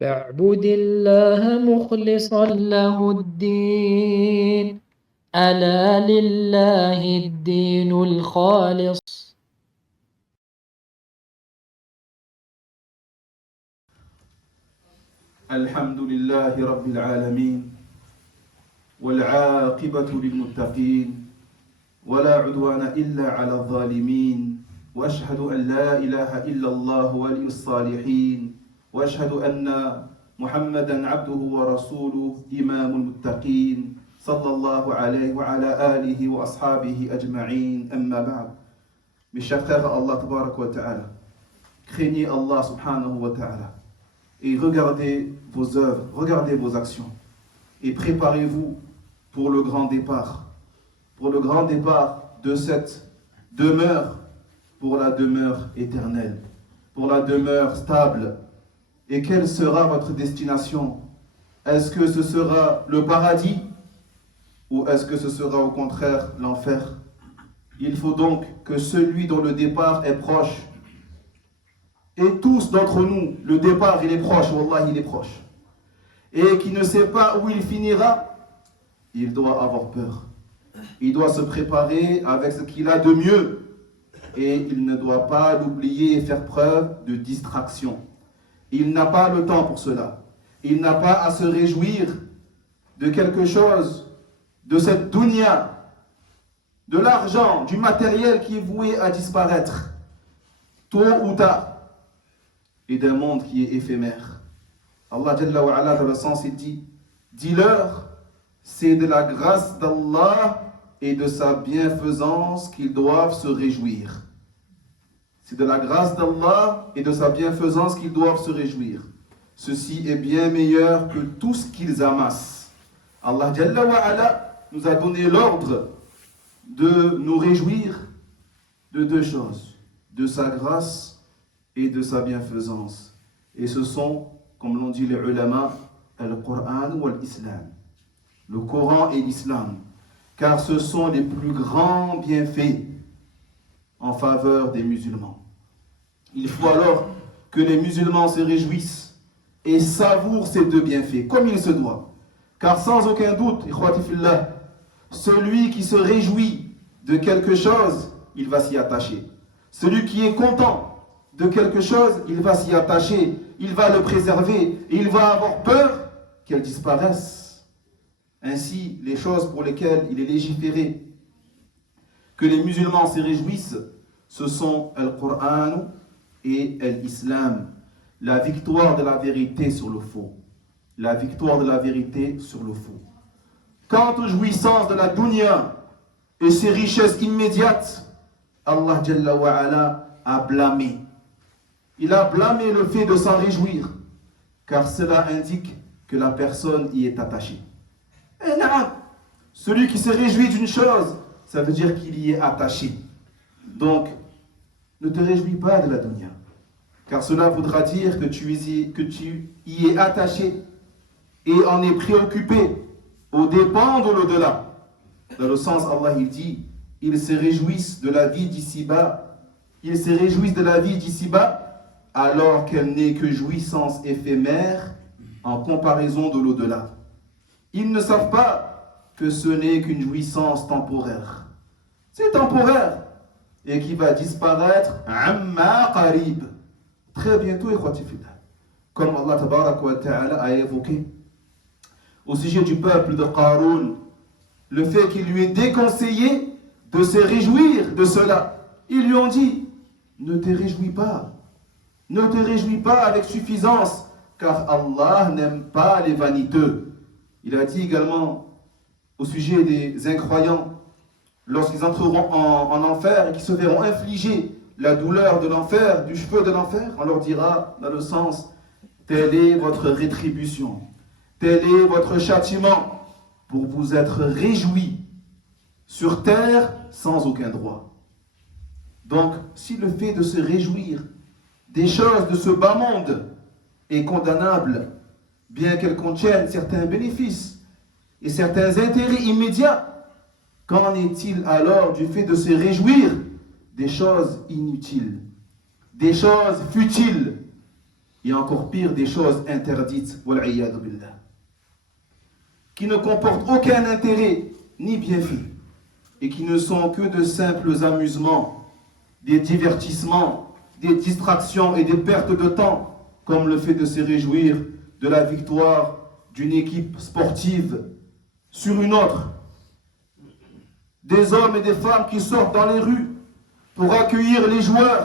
فاعبد الله مخلصا له الدين ألا لله الدين الخالص. الحمد لله رب العالمين والعاقبة للمتقين ولا عدوان إلا على الظالمين وأشهد أن لا إله إلا الله ولي الصالحين وأشهد أن محمدا عبده ورسوله إمام المتقين صلى الله عليه وعلى آله وأصحابه أجمعين أما بعد. Mes chers frères, Allah tabarak wa ta'ala, craignez Allah subhanahu wa ta'ala et regardez vos œuvres, regardez vos actions et préparez-vous pour le grand départ de cette demeure, pour la demeure éternelle, pour la demeure stable. Et quelle sera votre destination? Est-ce que ce sera le paradis ou est-ce que ce sera au contraire l'enfer? Il faut donc que celui dont le départ est proche, et tous d'entre nous, le départ il est proche, wallah il est proche, et qui ne sait pas où il finira, il doit avoir peur. Il doit se préparer avec ce qu'il a de mieux, et il ne doit pas l'oublier et faire preuve de distraction. Il n'a pas le temps pour cela. Il n'a pas à se réjouir de quelque chose, de cette dunya, de l'argent, du matériel qui est voué à disparaître, tôt ou tard, et d'un monde qui est éphémère. Allah Jalla wa Ala, dans le sens, il dit, dis-leur, c'est de la grâce d'Allah et de sa bienfaisance qu'ils doivent se réjouir. C'est de la grâce d'Allah et de sa bienfaisance qu'ils doivent se réjouir. Ceci est bien meilleur que tout ce qu'ils amassent. Allah Jalla wa Ala nous a donné l'ordre de nous réjouir de deux choses, de sa grâce et de sa bienfaisance. Et ce sont, comme l'ont dit les ulama, le Coran ou l'Islam. Le Coran et l'Islam, car ce sont les plus grands bienfaits en faveur des musulmans. Il faut alors que les musulmans se réjouissent et savourent ces deux bienfaits, comme il se doit. Car sans aucun doute, ikhwati fillah, celui qui se réjouit de quelque chose, il va s'y attacher. Celui qui est content de quelque chose, il va s'y attacher, il va le préserver et il va avoir peur qu'elle disparaisse. Ainsi, les choses pour lesquelles il est légiféré que les musulmans se réjouissent, ce sont le Coran et l'Islam, la victoire de la vérité sur le faux. La victoire de la vérité sur le faux. Quant aux jouissances de la dunya et ses richesses immédiates, Allah Jalla wa Ala a blâmé. Il a blâmé le fait de s'en réjouir, car cela indique que la personne y est attachée. Et non, celui qui se réjouit d'une chose, ça veut dire qu'il y est attaché. Donc, ne te réjouis pas de la dunya, car cela voudra dire que tu y es attaché et en es préoccupé aux dépens de l'au-delà. Dans le sens, Allah il dit, ils se réjouissent de la vie d'ici-bas, ils se réjouissent de la vie d'ici-bas alors qu'elle n'est que jouissance éphémère en comparaison de l'au-delà. Ils ne savent pas que ce n'est qu'une jouissance temporaire. C'est temporaire et qui va disparaître amma qarib. Très bientôt, ikhwati fillah. Comme Allah tabarak wa ta'ala a évoqué au sujet du peuple de Qarun, le fait qu'il lui est déconseillé de se réjouir de cela. Ils lui ont dit, ne te réjouis pas. Ne te réjouis pas avec suffisance, car Allah n'aime pas les vaniteux. Il a dit également au sujet des incroyants, lorsqu'ils entreront en enfer et qu'ils se verront infliger la douleur de l'enfer, du feu de l'enfer, on leur dira, dans le sens, telle est votre rétribution, tel est votre châtiment, pour vous être réjouis sur terre sans aucun droit. Donc, si le fait de se réjouir des choses de ce bas monde est condamnable, bien qu'elle contienne certains bénéfices et certains intérêts immédiats, qu'en est-il alors du fait de se réjouir des choses inutiles, des choses futiles? et encore pire, des choses interdites, wal'iyadu billah, qui ne comportent aucun intérêt ni bienfait et qui ne sont que de simples amusements, des divertissements, des distractions et des pertes de temps, comme le fait de se réjouir de la victoire d'une équipe sportive sur une autre. Des hommes et des femmes qui sortent dans les rues pour accueillir les joueurs,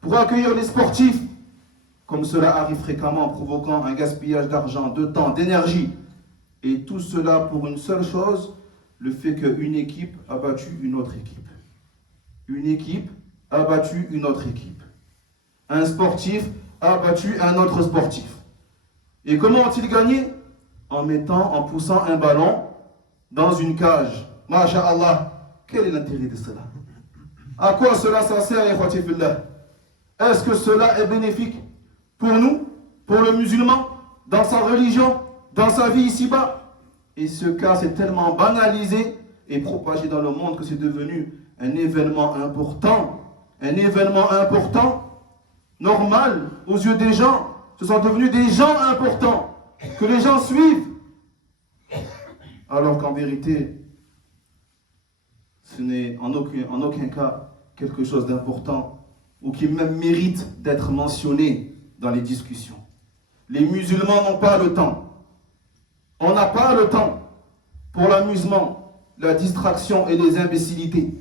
pour accueillir les sportifs, comme cela arrive fréquemment, provoquant un gaspillage d'argent, de temps, d'énergie. Et tout cela pour une seule chose, le fait qu'une équipe a battu une autre équipe. Une équipe a battu une autre équipe. Un sportif a battu un autre sportif. Et comment ont-ils gagné? En poussant un ballon dans une cage. Masha'Allah, quel est l'intérêt de cela? À quoi cela sert, ikhwati fillah? Est-ce que cela est bénéfique pour nous, pour le musulman, dans sa religion, dans sa vie ici-bas? Et ce cas s'est tellement banalisé et propagé dans le monde que c'est devenu un événement important, normal aux yeux des gens. Ce sont devenus des gens importants que les gens suivent. Alors qu'en vérité, ce n'est en aucun cas quelque chose d'important ou qui même mérite d'être mentionné dans les discussions. Les musulmans n'ont pas le temps. On n'a pas le temps pour l'amusement, la distraction et les imbécilités.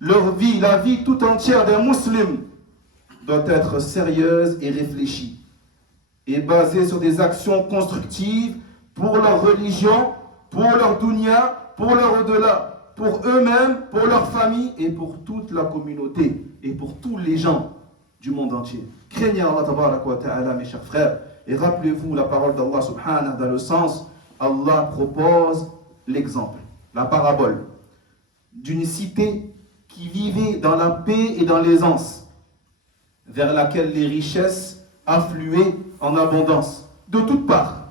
Leur vie, la vie tout entière d'un musulman doit être sérieuse et réfléchie et basée sur des actions constructives pour leur religion, pour leur dunya, pour leur au-delà, pour eux-mêmes, pour leur famille et pour toute la communauté et pour tous les gens du monde entier. Craignez Allah tabaraka wa ta'ala, mes chers frères, et rappelez-vous la parole d'Allah subhanahu dans le sens, Allah propose l'exemple, la parabole d'une cité qui vivait dans la paix et dans l'aisance, vers laquelle les richesses affluaient en abondance, de toutes parts,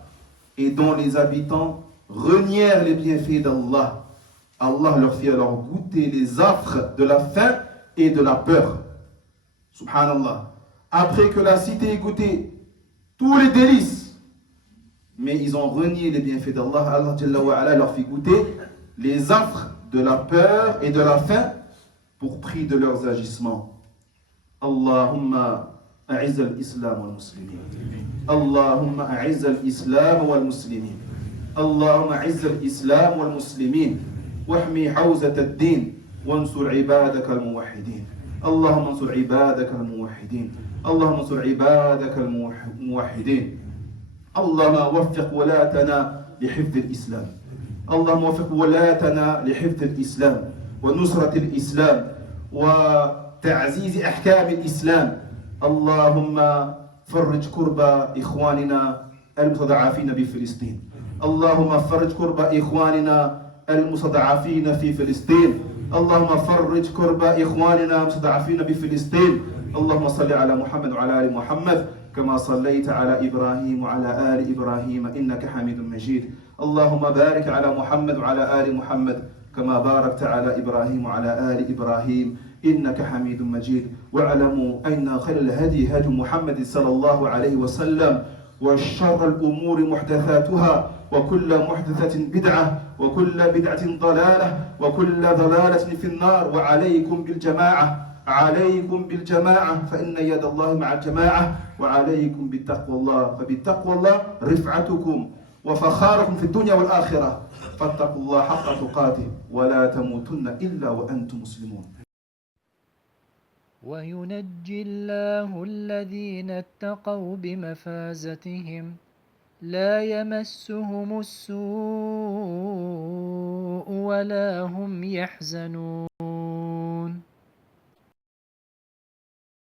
et dont les habitants renièrent les bienfaits d'Allah. Allah leur fit alors goûter les affres de la faim et de la peur. Subhanallah. Après que la cité ait goûté tous les délices, mais ils ont renié les bienfaits d'Allah, Allah Jalla wa Ala leur fit goûter les affres de la peur et de la faim pour prix de leurs agissements. Allahumma a'izz al-islam wal muslimin. Allahumma a'izz al-islam wal muslimin. Allahumma a'izz al-islam wal muslimin. واحمي حوزة الدين وانصر عبادك الموحدين. اللهم انصر عبادك الموحدين. اللهم انصر عبادك الموحدين. اللهم وفق ولاتنا لحفظ الإسلام. اللهم وفق ولاتنا لحفظ الإسلام ونصرة الإسلام وتعزيز أحكام الإسلام. اللهم فرج كرب إخواننا المستضعفين بفلسطين. اللهم فرج كرب إخواننا المستضعفين في فلسطين. اللهم فرج كرب إخواننا المستضعفين بفلسطين. اللهم صل على محمد وعلى آل محمد كما صليت على إبراهيم وعلى آل إبراهيم إنك حميد مجيد. اللهم بارك على محمد وعلى آل محمد كما باركت على إبراهيم وعلى آل إبراهيم إنك حميد مجيد. واعلموا أن خير الهدي هدي محمد صلى الله عليه وسلم وشر الأمور محدثاتها وكل محدثة بدعة وكل بدعة ضلالة وكل ضلالة في النار. وعليكم بالجماعة فإن يد الله مع الجماعة. وعليكم بالتقوى الله فبالتقوى الله رفعتكم وفخاركم في الدنيا والآخرة. فاتقوا الله حق تقاته ولا تموتن إلا وأنتم مسلمون. وينجي الله الذين اتقوا بمفازتهم لا يمسهم السوء ولا هم يحزنون.